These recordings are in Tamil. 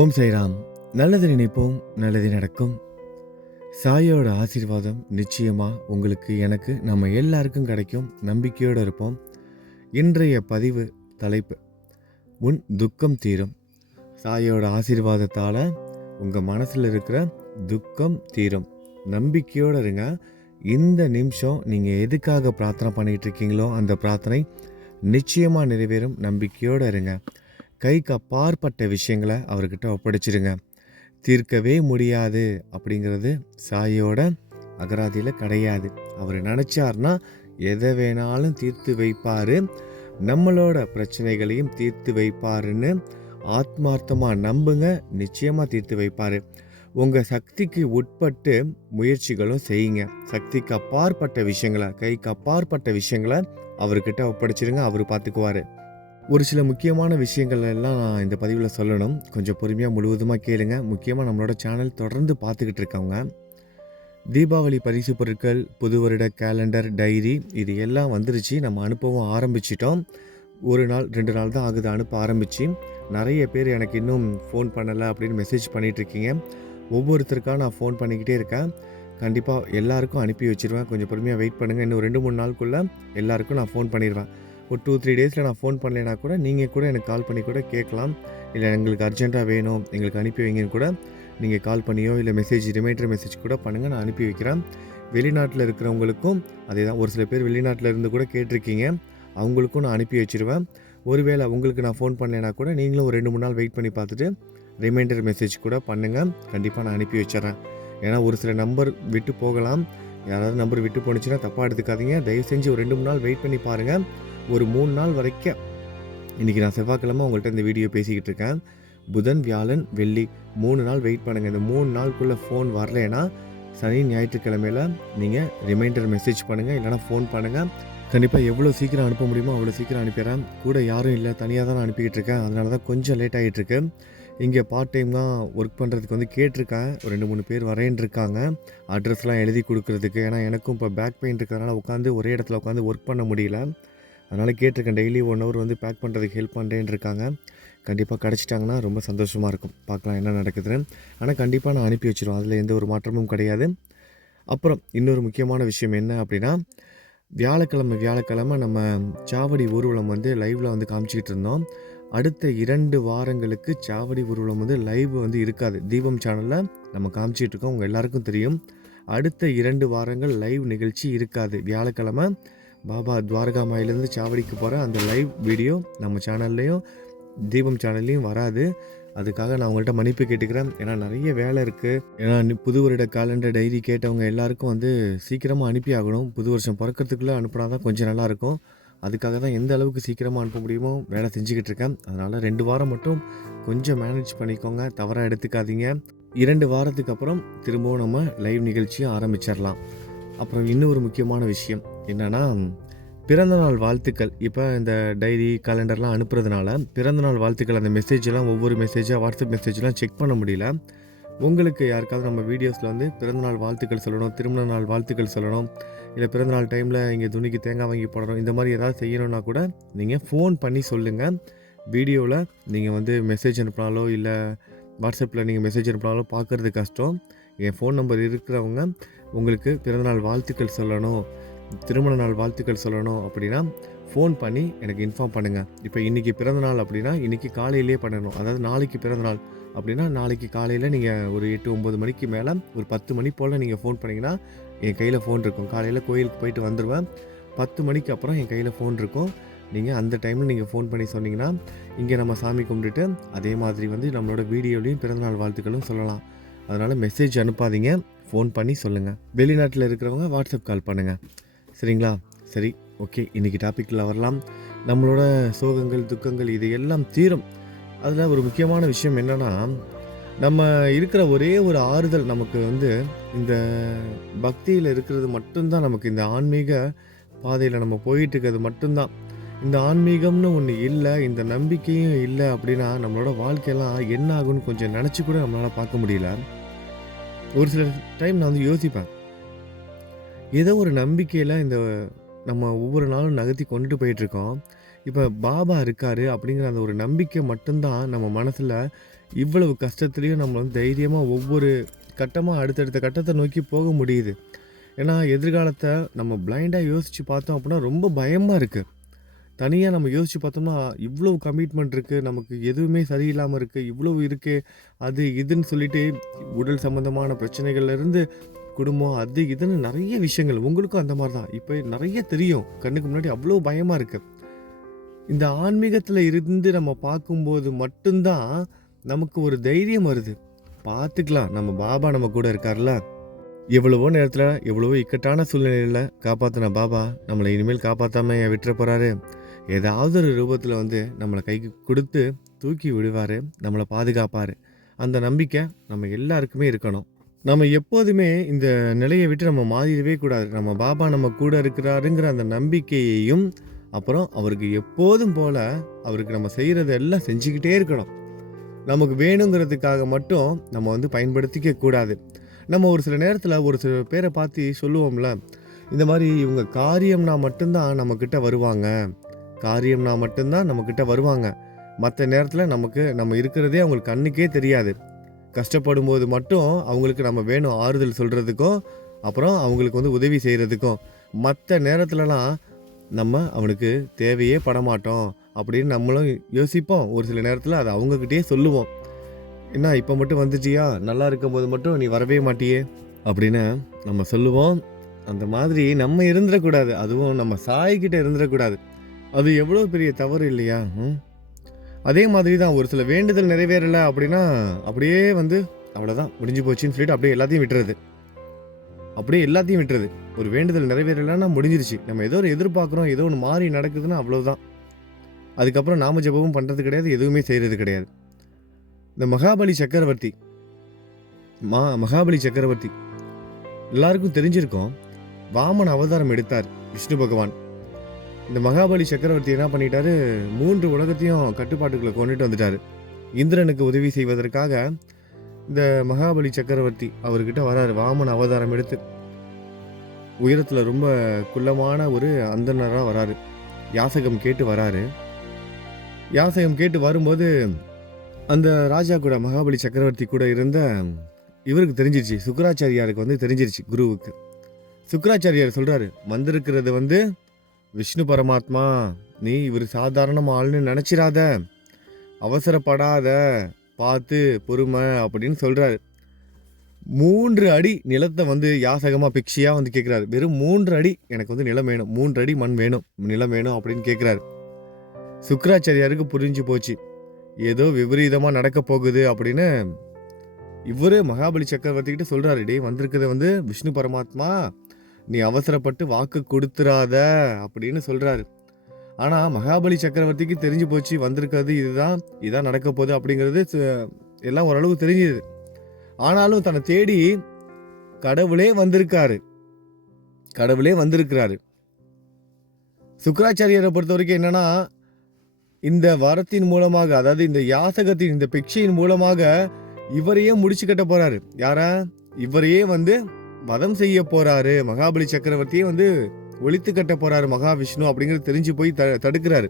ஓம் சைராம். நல்லது நினைப்போம் நல்லது நடக்கும். சாயோட ஆசீர்வாதம் நிச்சயமாக உங்களுக்கு எனக்கு நம்ம எல்லாருக்கும் கிடைக்கும். நம்பிக்கையோடு இருப்போம். இன்றைய பதிவு தலைப்பு உன் துக்கம் தீரும். சாயோட ஆசீர்வாதத்தால் உங்கள் மனசில் இருக்கிற துக்கம் தீரும். நம்பிக்கையோடு இருங்க. இந்த நிமிஷம் நீங்கள் எதுக்காக பிரார்த்தனை பண்ணிகிட்டு இருக்கீங்களோ அந்த பிரார்த்தனை நிச்சயமாக நிறைவேறும். நம்பிக்கையோடு இருங்க. கைக்கு அப்பாற்பட்ட விஷயங்களை அவர்கிட்ட ஒப்படைச்சிடுங்க தீர்க்கவே முடியாது அப்படிங்கிறது சாயோட அகராதியில் கிடையாது. அவர் நினச்சார்னா எதை வேணாலும் தீர்த்து வைப்பார். நம்மளோட பிரச்சனைகளையும் தீர்த்து வைப்பாருன்னு ஆத்மார்த்தமாக நம்புங்க நிச்சயமாக தீர்த்து வைப்பார். உங்கள் சக்திக்கு உட்பட்டு முயற்சிகளும் செய்யுங்க. சக்திக்கு அப்பாற்பட்ட விஷயங்களை கைக்கு அப்பாற்பட்ட விஷயங்களை அவர்கிட்ட ஒப்படைச்சிருங்க அவர் பார்த்துக்குவார் ஒரு சில முக்கியமான விஷயங்கள் எல்லாம் நான் இந்த பதிவில் சொல்லணும். கொஞ்சம் பொறுமையாக முழுவதுமாக கேளுங்க. முக்கியமாக நம்மளோட சேனல் தொடர்ந்து பார்த்துக்கிட்டு இருக்கவங்க. தீபாவளி பரிசு பொருட்கள் புது வருட கேலண்டர் டைரி இது எல்லாம் வந்துருச்சு. நம்ம அனுப்பவும் ஆரம்பிச்சிட்டோம். ஒரு நாள் ரெண்டு நாள் தான் ஆகுது அனுப்ப ஆரம்பித்து நிறைய பேர் எனக்கு இன்னும் ஃபோன் பண்ணலை அப்படின்னு மெசேஜ் பண்ணிகிட்ருக்கீங்க ஒவ்வொருத்தருக்காக நான் ஃபோன் பண்ணிக்கிட்டே இருக்கேன். கண்டிப்பாக எல்லாருக்கும் அனுப்பி வச்சுருவேன். கொஞ்சம் பொறுமையாக வெயிட் பண்ணுங்கள் இன்னும் ரெண்டு மூணு நாளுக்குள்ளே எல்லாருக்கும் நான் ஃபோன் பண்ணிடுவேன் ஒரு டூ த்ரீ டேஸில் நான் ஃபோன் பண்ணலைன்னா கூட நீங்கள் கூட எனக்கு கால் பண்ணி கூட கேட்கலாம். இல்லை எங்களுக்கு அர்ஜென்ட்டாக வேணும் எங்களுக்கு அனுப்பி வைங்கன்னு கூட நீங்கள் கால் பண்ணியோ இல்லை மெசேஜ் ரிமைண்டர் மெசேஜ் கூட பண்ணுங்கள் நான் அனுப்பி வைக்கிறேன். வெளிநாட்டில் இருக்கிறவங்களுக்கும் அதே தான் ஒரு சில பேர் வெளிநாட்டில் இருந்து கூட கேட்டிருக்கீங்க அவங்களுக்கும் நான் அனுப்பி வச்சுருவேன். ஒருவேளை உங்களுக்கு நான் ஃபோன் பண்ணலைனா கூட நீங்களும் ஒரு ரெண்டு மூணு நாள் வெயிட் பண்ணி பார்த்துட்டு ரிமைண்டர் மெசேஜ் கூட பண்ணுங்கள் கண்டிப்பாக நான் அனுப்பி வச்சிட்றேன். ஏன்னா ஒரு சில நம்பர் விட்டு போகலாம். யாராவது நம்பர் விட்டு போணுச்சுன்னா தப்பாக எடுத்துக்காதீங்க. தயவு செஞ்சு ஒரு ரெண்டு மூணு நாள் வெயிட் பண்ணி பாருங்கள் ஒரு மூணு நாள் வரைக்கும். இன்றைக்கி நான் செவ்வாய்க்கிழமை உங்கள்கிட்ட இந்த வீடியோ பேசிக்கிட்டு இருக்கேன். புதன் வியாழன் வெள்ளி மூணு நாள் வெயிட் பண்ணுங்கள் இந்த மூணு நாளுக்குள்ளே ஃபோன் வரலைன்னா சனி ஞாயிற்றுக்கிழமையில் நீங்கள் ரிமைண்டர் மெசேஜ் பண்ணுங்கள் இல்லைனா ஃபோன் பண்ணுங்கள் கண்டிப்பாக எவ்வளோ சீக்கிரம் அனுப்ப முடியுமோ அவ்வளோ சீக்கிரம் அனுப்பிடுறேன். கூட யாரும் இல்லை தனியாக தான் நான் அனுப்பிக்கிட்டு இருக்கேன். அதனால தான் கொஞ்சம் லேட் ஆகிட்டுருக்கு இங்கே பார்ட் டைம் தான் ஒர்க் பண்ணுறதுக்கு வந்து கேட்டிருக்கேன். ஒரு ரெண்டு மூணு பேர் வரேன் இருக்காங்க. அட்ரஸ்லாம் எழுதி கொடுக்குறதுக்கு. ஏன்னா எனக்கும் இப்போ பேக் பெயின் இருக்கிறதுனால உட்காந்து ஒரே இடத்துல உட்காந்து ஒர்க் பண்ண முடியல. அதனால் கேட்டிருக்கேன் டெய்லி ஒன் ஹவர் வந்து பேக் பண்ணுறதுக்கு ஹெல்ப் பண்ணுறேன்னு இருக்காங்க. கண்டிப்பாக கிடச்சிட்டாங்கன்னா ரொம்ப சந்தோஷமாக இருக்கும். பார்க்கலாம் என்ன நடக்குதுன்னு. ஆனால் கண்டிப்பாக நான் அனுப்பி வச்சிருவேன். அதில் எந்த ஒரு மாற்றமும் கிடையாது. அப்புறம் இன்னொரு முக்கியமான விஷயம் என்ன அப்படின்னா வியாழக்கிழமை வியாழக்கிழமை நம்ம சாவடி ஊர்வலம் வந்து லைவில் வந்து காமிச்சிக்கிட்டு இருந்தோம். அடுத்த இரண்டு வாரங்களுக்கு சாவடி ஊர்வலம் வந்து லைவ் வந்து இருக்காது. தீபம் சேனலில் நம்ம காமிச்சிக்கிட்டு இருக்கோம். உங்கள் எல்லாருக்கும் தெரியும். அடுத்த இரண்டு வாரங்கள் லைவ் நிகழ்ச்சி இருக்காது. வியாழக்கிழமை பாபா துவாரகா மாயிலேருந்து சாவடிக்கு போகிற அந்த லைவ் வீடியோ நம்ம சேனல்லையும் தீபம் சேனல்லையும் வராது. அதுக்காக நான் உங்கள்கிட்ட மன்னிப்பு கேட்டுக்கிறேன். ஏன்னா நிறைய வேலை இருக்குது ஏன்னா புது வருட காலண்டர் டைரி கேட்டவங்க எல்லாருக்கும் வந்து சீக்கிரமாக அனுப்பி ஆகணும். புது வருஷம் பிறக்கிறதுக்குள்ளே அனுப்புனா தான் கொஞ்சம் நல்லாயிருக்கும் அதுக்காக தான் எந்த அளவுக்கு சீக்கிரமாக அனுப்ப முடியுமோ வேலை செஞ்சுக்கிட்டு இருக்கேன். அதனால் ரெண்டு வாரம் மட்டும் கொஞ்சம் மேனேஜ் பண்ணிக்கோங்க. தவறாக எடுத்துக்காதீங்க. இரண்டு வாரத்துக்கு அப்புறம் திரும்பவும் நம்ம லைவ் நிகழ்ச்சியை ஆரம்பிச்சிடலாம் அப்புறம் இன்னொரு முக்கியமான விஷயம். என்னன்னா பிறந்தநாள் வாழ்த்துக்கள். இப்போ இந்த டைரி கேலண்டர்லாம் அனுப்புறதுனால பிறந்தநாள் வாழ்த்துக்கள் அந்த மெசேஜ்லாம் ஒவ்வொரு மெசேஜாக வாட்ஸ்அப் மெசேஜ்லாம் செக் பண்ண முடியல. உங்களுக்கு யாருக்காவது நம்ம வீடியோஸில் வந்து பிறந்தநாள் வாழ்த்துக்கள் சொல்லணும் திருமண நாள் வாழ்த்துக்கள் சொல்லணும் இல்லை பிறந்தநாள் டைமில் இங்கே துணிக்கு தேங்காய் வாங்கி போடணும் இந்த மாதிரி ஏதாவது செய்யணும்னா கூட நீங்கள் ஃபோன் பண்ணி சொல்லுங்கள் வீடியோவில் நீங்கள் வந்து மெசேஜ் அனுப்பினாலோ இல்லை வாட்ஸ்அப்பில் நீங்கள் மெசேஜ் அனுப்பினாலோ பார்க்குறது கஷ்டம். என் ஃபோன் நம்பர் இருக்கிறவங்க உங்களுக்கு பிறந்தநாள் வாழ்த்துக்கள் சொல்லணும். திருமண நாள் வாழ்த்துக்கள் சொல்லணும் அப்படின்னா ஃபோன் பண்ணி எனக்கு இன்ஃபார்ம் பண்ணுங்கள் இப்போ இன்றைக்கி பிறந்தநாள் அப்படின்னா இன்றைக்கி காலையிலேயே பண்ணணும். அதாவது நாளைக்கு பிறந்தநாள் அப்படின்னா நாளைக்கு காலையில் நீங்கள் ஒரு எட்டு ஒம்பது மணிக்கு மேலே ஒரு பத்து மணி போல் நீங்கள் ஃபோன் பண்ணிங்கன்னா என் கையில் ஃபோன் இருக்கும். காலையில் கோயிலுக்கு போயிட்டு வந்துடுவேன் பத்து மணிக்கு அப்புறம் என் கையில் ஃபோன் இருக்கும். நீங்கள் அந்த டைமில் நீங்கள் ஃபோன் பண்ணி சொன்னீங்கன்னா இங்கே நம்ம சாமி கும்பிட்டுட்டு அதே மாதிரி வந்து நம்மளோட வீடியோலையும் பிறந்தநாள் வாழ்த்துக்களும் சொல்லலாம். அதனால் மெசேஜ் அனுப்பாதீங்க. ஃபோன் பண்ணி சொல்லுங்கள் வெளிநாட்டில் இருக்கிறவங்க வாட்ஸ்அப் கால் பண்ணுங்கள் சரிங்களா? சரி ஓகே. இன்றைக்கி டாப்பிக்கில் வரலாம். நம்மளோட சோகங்கள் துக்கங்கள் இது எல்லாம் தீரும். அதில் ஒரு முக்கியமான விஷயம் என்னென்னா நம்ம இருக்கிற ஒரே ஒரு ஆறுதல் நமக்கு வந்து இந்த பக்தியில் இருக்கிறது மட்டும்தான் நமக்கு. இந்த ஆன்மீக பாதையில் நம்ம போயிட்டு இருக்கிறது மட்டும்தான். இந்த ஆன்மீகம்னு ஒன்று இல்லை இந்த நம்பிக்கையும் இல்லை அப்படின்னா நம்மளோட வாழ்க்கையெல்லாம் என்ன ஆகும்னு கொஞ்சம் நினச்சி கூட நம்மளால் பார்க்க முடியல. ஒரு சில டைம் நான் வந்து யோசிப்பேன். ஏதோ ஒரு நம்பிக்கையில் இந்த நம்ம ஒவ்வொரு நாளும் நகர்த்தி கொண்டுட்டு போயிட்டுருக்கோம். இப்போ பாபா இருக்கார் அப்படிங்கிற அந்த ஒரு நம்பிக்கை மட்டும்தான் நம்ம மனசில் இவ்வளவு கஷ்டத்துலேயும் நம்ம வந்து தைரியமாக ஒவ்வொரு கட்டமாக அடுத்தடுத்த கட்டத்தை நோக்கி போக முடியுது. ஏன்னா எதிர்காலத்தை நம்ம பிளைண்டாக யோசித்து பார்த்தோம் அப்படின்னா ரொம்ப பயமாக இருக்குது தனியாக நம்ம யோசித்து பார்த்தோம்னா இவ்வளோ கமிட்மெண்ட் இருக்குது நமக்கு எதுவுமே சரியில்லாமல் இருக்குது இவ்வளோ இருக்குது அது இதுன்னு சொல்லிட்டு உடல் சம்மந்தமான பிரச்சனைகள்லேருந்து குடும்பம் அது இதுன்னு நிறைய விஷயங்கள். உங்களுக்கும் அந்த மாதிரி தான் இப்போ நிறைய தெரியும். கண்ணுக்கு முன்னாடி அவ்வளோ பயமாக இருக்குது இந்த ஆன்மீகத்தில் இருந்து நம்ம பார்க்கும்போது மட்டும்தான் நமக்கு ஒரு தைரியம் வருது. பார்த்துக்கலாம். நம்ம பாபா நம்ம கூட இருக்கார்ல. எவ்வளவோ நேரத்தில் எவ்வளவோ இக்கட்டான சூழ்நிலையில் காப்பாற்றின பாபா நம்மளை இனிமேல் காப்பாற்றாம விட்டுற போகிறாரு ஏதாவது ஒரு ரூபத்தில் வந்து நம்மளை கைக்கு கொடுத்து தூக்கி விடுவார். நம்மளை பாதுகாப்பார். அந்த நம்பிக்கை நம்ம எல்லாருக்குமே இருக்கணும். நம்ம எப்போதுமே இந்த நிலையை விட்டு நம்ம மாறிடவே கூடாது. நம்ம பாபா நம்ம கூட இருக்கிறாருங்கிற அந்த நம்பிக்கையையும் அப்புறம் அவருக்கு எப்போதும் போல் அவருக்கு நம்ம செய்கிறது எல்லாம் செஞ்சுக்கிட்டே இருக்கணும். நமக்கு வேணுங்கிறதுக்காக மட்டும் நம்ம வந்து பயன்படுத்திக்க கூடாது. நம்ம ஒரு சில நேரத்தில் ஒரு சில பேரை பார்த்து சொல்லுவோம்ல இந்த மாதிரி இவங்க காரியம்னா மட்டும்தான் நம்மக்கிட்ட வருவாங்க. காரியம்னா மட்டும்தான் நம்மக்கிட்ட வருவாங்க. மற்ற நேரத்தில் நமக்கு நம்ம இருக்கிறதே அவங்களுக்கு கண்ணுக்கே தெரியாது. கஷ்டப்படும் போது மட்டும் அவங்களுக்கு நம்ம வேணும் ஆறுதல் சொல்கிறதுக்கும் அப்புறம் அவங்களுக்கு வந்து உதவி செய்கிறதுக்கும் மற்ற நேரத்துலலாம் நம்ம அவனுக்கு தேவையே படமாட்டோம் அப்படின்னு நம்மளும் யோசிப்போம். ஒரு சில நேரத்தில் அதை அவங்கக்கிட்டே சொல்லுவோம். என்ன இப்போ மட்டும் வந்துட்டியா? நல்லா இருக்கும்போது மட்டும் நீ வரவே மாட்டியே? அப்படின்னு நம்ம சொல்லுவோம். அந்த மாதிரி நம்ம இருந்துடக்கூடாது. அதுவும் நம்ம சாய்கிட்ட இருந்துடக்கூடாது. அது எவ்வளோ பெரிய தவறு இல்லையா? ம்? அதே மாதிரி தான் ஒரு சில வேண்டுதல் நிறைவேறலை அப்படின்னா அப்படியே வந்து அவ்வளோதான் முடிஞ்சு போச்சுன்னு சொல்லிட்டு அப்படியே எல்லாத்தையும் விட்டுறது. அப்படியே எல்லாத்தையும் விட்டுறது. ஒரு வேண்டுதல் நிறைவேறலைன்னா முடிஞ்சிருச்சு. நம்ம ஏதோ ஒரு எதிர்பார்க்குறோம் ஏதோ ஒன்று மாறி நடக்குதுன்னா அவ்வளோதான் அதுக்கப்புறம் நாம ஜபமும் பண்ணுறது கிடையாது எதுவுமே செய்கிறது கிடையாது. இந்த மகாபலி சக்கரவர்த்தி மா மகாபலி சக்கரவர்த்தி எல்லாருக்கும் தெரிஞ்சிருக்கோம் வாமன் அவதாரம் எடுத்தார் விஷ்ணு பகவான். இந்த மகாபலி சக்கரவர்த்தி என்ன பண்ணிட்டாரு? மூன்று உலகத்தையும் கட்டுப்பாட்டுக்குள்ள கொண்டுட்டு வந்துட்டாரு. இந்திரனுக்கு உதவி செய்வதற்காக இந்த மகாபலி சக்கரவர்த்தி அவர்கிட்ட வராரு வாமன் அவதாரம் எடுத்து. உயரத்தில் ரொம்ப குள்ளமான ஒரு அந்தனராக வராரு. யாசகம் கேட்டு வராரு. யாசகம் கேட்டு வரும்போது அந்த ராஜா கூட மகாபலி சக்கரவர்த்தி கூட இருந்த இவருக்கு தெரிஞ்சிருச்சு. சுக்கராச்சாரியாருக்கு வந்து தெரிஞ்சிருச்சு குருவுக்கு. சுக்கராச்சாரியார் சொல்கிறாரு வந்திருக்கிறது வந்து விஷ்ணு பரமாத்மா நீ இவர் சாதாரண ஆள்னு நினச்சிடாத அவசரப்படாத பார்த்து பொறுமை அப்படின்னு சொல்கிறாரு மூன்று அடி நிலத்தை வந்து யாசகமாக பிக்ஷியாக வந்து கேட்குறாரு வெறும் மூன்று அடி எனக்கு வந்து நிலம் வேணும். மூன்று அடி மண் வேணும். நிலம் வேணும் அப்படின்னு கேட்குறாரு சுக்கராச்சாரியாருக்கு புரிஞ்சு போச்சு. ஏதோ விபரீதமாக நடக்க போகுது அப்படின்னு இவரு மகாபலி சக்கரவர்த்தி கிட்ட சொல்றாரு வந்திருக்கிறது வந்து விஷ்ணு பரமாத்மா நீ அவசரப்பட்டு வாக்கு கொடுத்துறாத அப்படின்னு சொல்கிறாரு ஆனால் மகாபலி சக்கரவர்த்திக்கு தெரிஞ்சு போச்சு வந்திருக்கிறது இதுதான் இதான் நடக்க போகுது அப்படிங்கிறது எல்லாம் ஓரளவு தெரிஞ்சுது. ஆனாலும் தன்னை தேடி கடவுளே வந்திருக்காரு. கடவுளே வந்திருக்கிறாரு. சுக்கராச்சாரியரை பொறுத்த வரைக்கும் என்னன்னா இந்த வரத்தின் மூலமாக அதாவது இந்த யாசகத்தின் இந்த பிக்ஷையின் மூலமாக இவரையே முடிச்சு கட்ட போறாரு. யாரா? இவரையே வந்து வதம் செய்ய போறாரு. மகாபலி சக்கரவர்த்தியே வந்து ஒழித்து கட்ட போறாரு மகாவிஷ்ணு அப்படிங்கிறது தெரிஞ்சு போய் த தடுக்கிறாரு.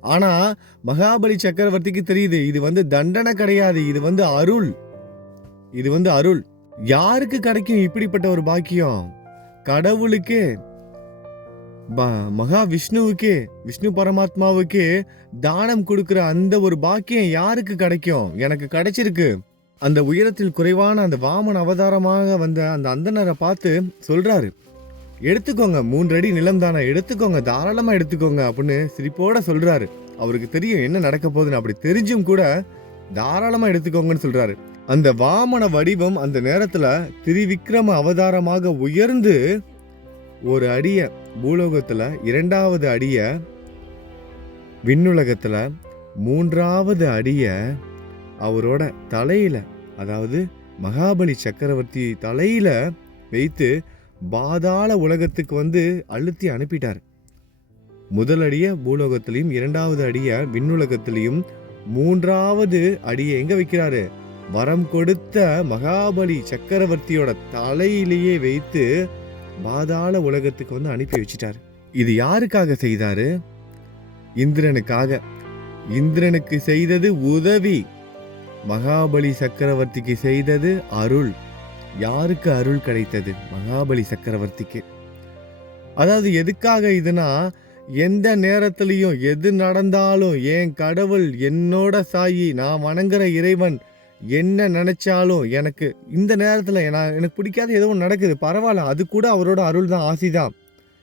ஆனா மகாபலி சக்கரவர்த்திக்கு தெரியுது இது வந்து தண்டனை கிடையாது இது வந்து அருள். இது வந்து அருள். யாருக்கு கிடைக்கும் இப்படிப்பட்ட ஒரு பாக்கியம்? கடவுளுக்கு ப- மகாவிஷ்ணுவுக்கு விஷ்ணு பரமாத்மாவுக்கு தானம் கொடுக்குற அந்த ஒரு பாக்கியம் யாருக்கு கிடைக்கும்? எனக்கு கிடைச்சிருக்கு. அந்த உயரத்தில் குறைவான அந்த வாமன் அவதாரமாக வந்த அந்த அந்தனரை பார்த்து சொல்கிறாரு எடுத்துக்கோங்க மூன்று அடி நிலம் தானே எடுத்துக்கோங்க தாராளமாக எடுத்துக்கோங்க அப்படின்னு சிரிப்போட சொல்கிறாரு அவருக்கு தெரியும் என்ன நடக்க போகுதுன்னு அப்படி தெரிஞ்சும் கூட தாராளமாக எடுத்துக்கோங்கன்னு சொல்கிறாரு அந்த வாமன வடிவம் அந்த நேரத்தில் திரிவிக்ரம அவதாரமாக உயர்ந்து ஒரு அடியை பூலோகத்தில் இரண்டாவது அடியை விண்ணுலகத்தில் மூன்றாவது அடியை அவரோட தலையில் அதாவது மகாபலி சக்கரவர்த்தி தலையில் வைத்து பாதாள உலகத்துக்கு வந்து அழுத்தி அனுப்பிட்டார். முதல் அடியை பூலோகத்திலையும் இரண்டாவது அடியை விண்ணுலகத்திலையும் மூன்றாவது அடியை எங்கே வைக்கிறாரு? வரம் கொடுத்த மகாபலி சக்கரவர்த்தியோட தலையிலேயே வைத்து பாதாள உலகத்துக்கு வந்து அனுப்பி வச்சிட்டாரு. இது யாருக்காக செய்தாரு? இந்திரனுக்காக. இந்திரனுக்கு செய்தது உதவி. மகாபலி சக்கரவர்த்திக்கு செய்தது அருள். யாருக்கு அருள் கிடைத்தது மகாபலி சக்கரவர்த்திக்கு? அதாவது எதுக்காக இதுனா எந்த நேரத்திலையும் எது நடந்தாலும் என் கடவுள் என்னோட சாயி நான் வணங்குற இறைவன் என்ன நினைச்சாலும் எனக்கு இந்த நேரத்தில் நான் எனக்கு பிடிக்காத ஏதோ ஒன்று நடக்குது. பரவாயில்ல அது கூட அவரோட அருள் தான் ஆசி தான்.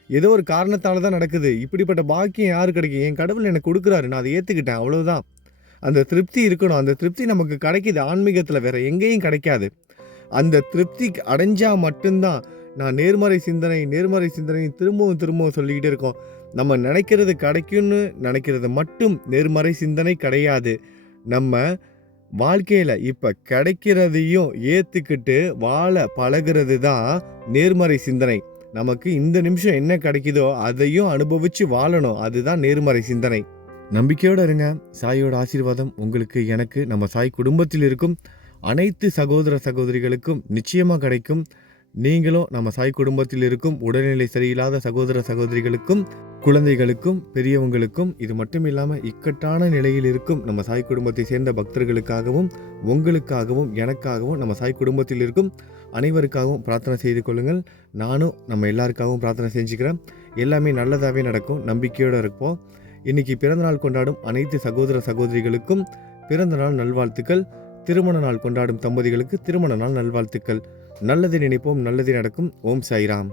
ஏதோ ஒரு காரணத்தால் தான் நடக்குது. இப்படிப்பட்ட பாக்கியம் யாரு கிடைக்கும்? என் கடவுள் எனக்கு கொடுக்குறாரு நான் அதை ஏற்றுக்கிட்டேன் அவ்வளோதான் அந்த திருப்தி இருக்கணும். அந்த திருப்தி நமக்கு கிடைக்கிது. ஆன்மீகத்தில் வேற எங்கேயும் கிடைக்காது. அந்த திருப்தி அடைஞ்சால் மட்டும்தான் நான் நேர்மறை சிந்தனை நேர்மறை சிந்தனை திரும்பவும் திரும்பவும் சொல்லிக்கிட்டே இருக்கோம். நம்ம நினைக்கிறது கிடைக்கும்னு நினைக்கிறது மட்டும் நேர்மறை சிந்தனை கிடையாது. நம்ம வாழ்க்கையில் இப்போ கிடைக்கிறதையும் ஏற்றுக்கிட்டு வாழ பழகிறது தான் நேர்மறை சிந்தனை. நமக்கு இந்த நிமிஷம் என்ன கிடைக்குதோ அதையும் அனுபவித்து வாழணும். அதுதான் நேர்மறை சிந்தனை. நம்பிக்கையோடு இருங்க. சாயோட ஆசீர்வாதம் உங்களுக்கு எனக்கு நம்ம சாய் குடும்பத்தில் இருக்கும் அனைத்து சகோதர சகோதரிகளுக்கும் நிச்சயமாக கிடைக்கும். நீங்களும் நம்ம சாய் குடும்பத்தில் இருக்கும் உடல்நிலை சரியில்லாத சகோதர சகோதரிகளுக்கும் குழந்தைகளுக்கும் பெரியவங்களுக்கும் இது மட்டும் இல்லாமல் இக்கட்டான நிலையில் இருக்கும் நம்ம சாய் குடும்பத்தை சேர்ந்த பக்தர்களுக்காகவும் உங்களுக்காகவும் எனக்காகவும் நம்ம சாய் குடும்பத்தில் இருக்கும் அனைவருக்காகவும் பிரார்த்தனை செய்து கொள்ளுங்கள். நானும் நம்ம எல்லாருக்காகவும் பிரார்த்தனை செஞ்சுக்கிறேன். எல்லாமே நல்லதாகவே நடக்கும். நம்பிக்கையோடு இருப்போம். இன்னைக்கு பிறந்தநாள் கொண்டாடும் அனைத்து சகோதர சகோதரிகளுக்கும் பிறந்தநாள் நல்வாழ்த்துக்கள். திருமண நாள் கொண்டாடும் தம்பதிகளுக்கு திருமண நாள் நல்வாழ்த்துக்கள். நல்லது நினைப்போம் நல்லது நடக்கும். ஓம் சாய்ராம்.